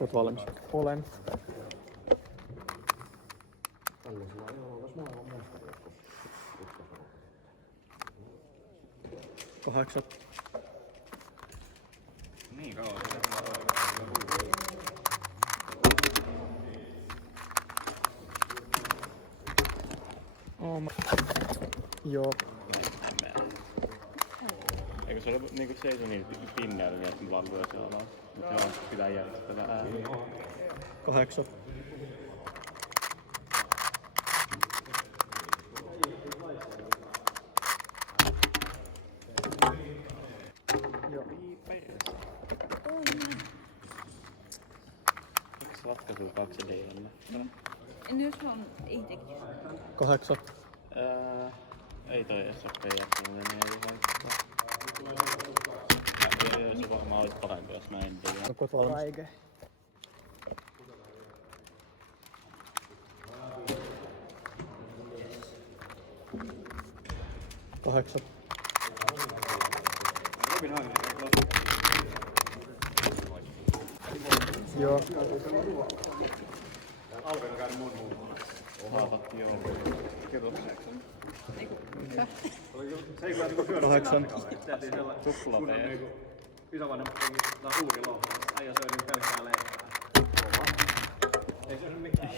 Olet valmis? Olen. Tällaisella ei ole maailman mestari joskus ykkösellä. 8. Niin kauan. Joo. Eikö se ole niinku seiso niin pinnalla, että mulla on lyössä alas? Mutta joo, pitää järjestää ääni. 8. Joo. Miksi ratkaisu 2 DM? En jos on itsekin. 8. Ei toi edes ole PS, niin ei haittaa. Joo, se varmaan olisi parempi, jos mä en tiedä. Olet valmis? Raike. Kahdeksan. Joo. Haavattiin joo. Kahdeksan. Suklapee. Isovanhemmat teki uuni louhua. Äijä söi niin pelkkää leipää. Ei se ole mikään.